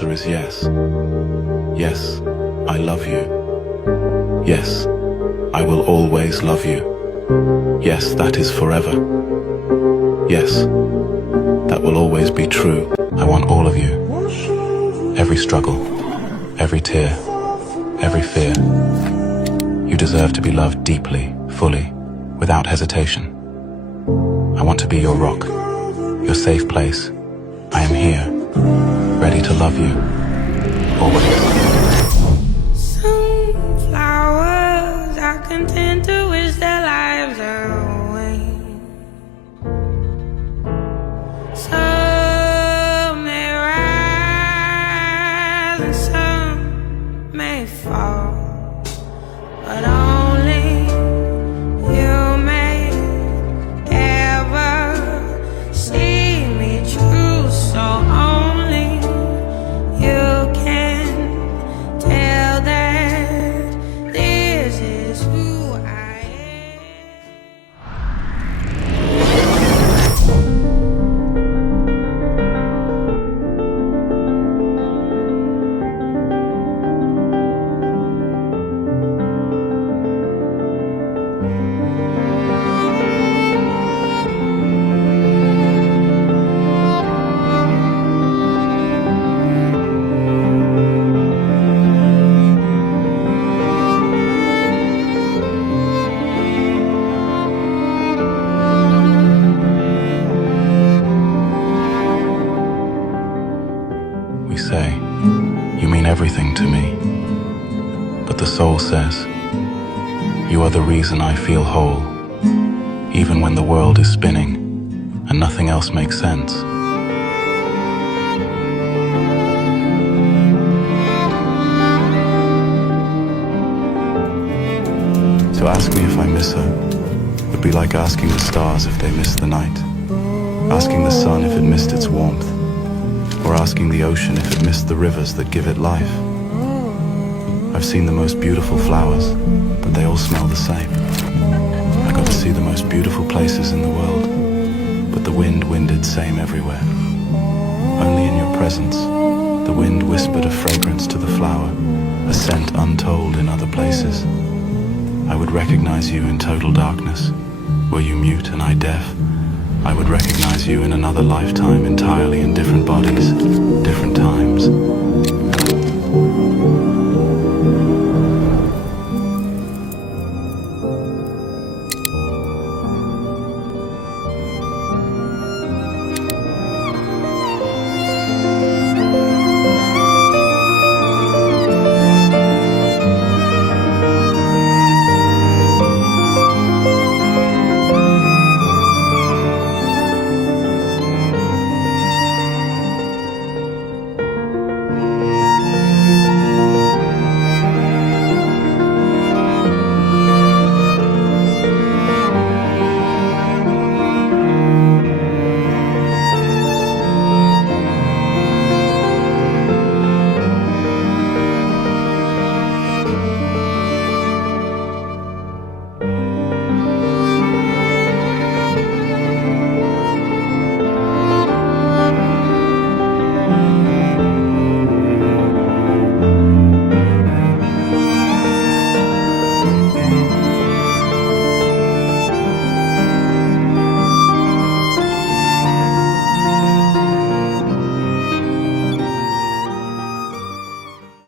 answer is yes. Yes, I love you. Yes, I will always love you. Yes, that is forever. Yes, that will always be true. I want all of you. Every struggle, every tear, every fear. You deserve to be loved deeply, fully, without hesitation. I want to be your rock, your safe place. I am here, ready to love you, always. Some flowers are content to wish their lives away. Some may rise and some may fall, but only you may ever see me true. So only you can tell that this is who I We say, you mean everything to me. But the soul says, you are the reason I feel whole, even when the world is spinning and nothing else makes sense. To ask me if I miss her would be like asking the stars if they missed the night, asking the sun if it missed its warmth, or asking the ocean if it missed the rivers that give it life. I've seen the most beautiful flowers, but they all smell the same. I got to see the most beautiful places in the world, but the wind winded same everywhere. Only in your presence, the wind whispered a fragrance to the flower, a scent untold in other places. I would recognize you in total darkness. Were you mute and I deaf? I would recognize you in another lifetime, entirely in different bodies, different times.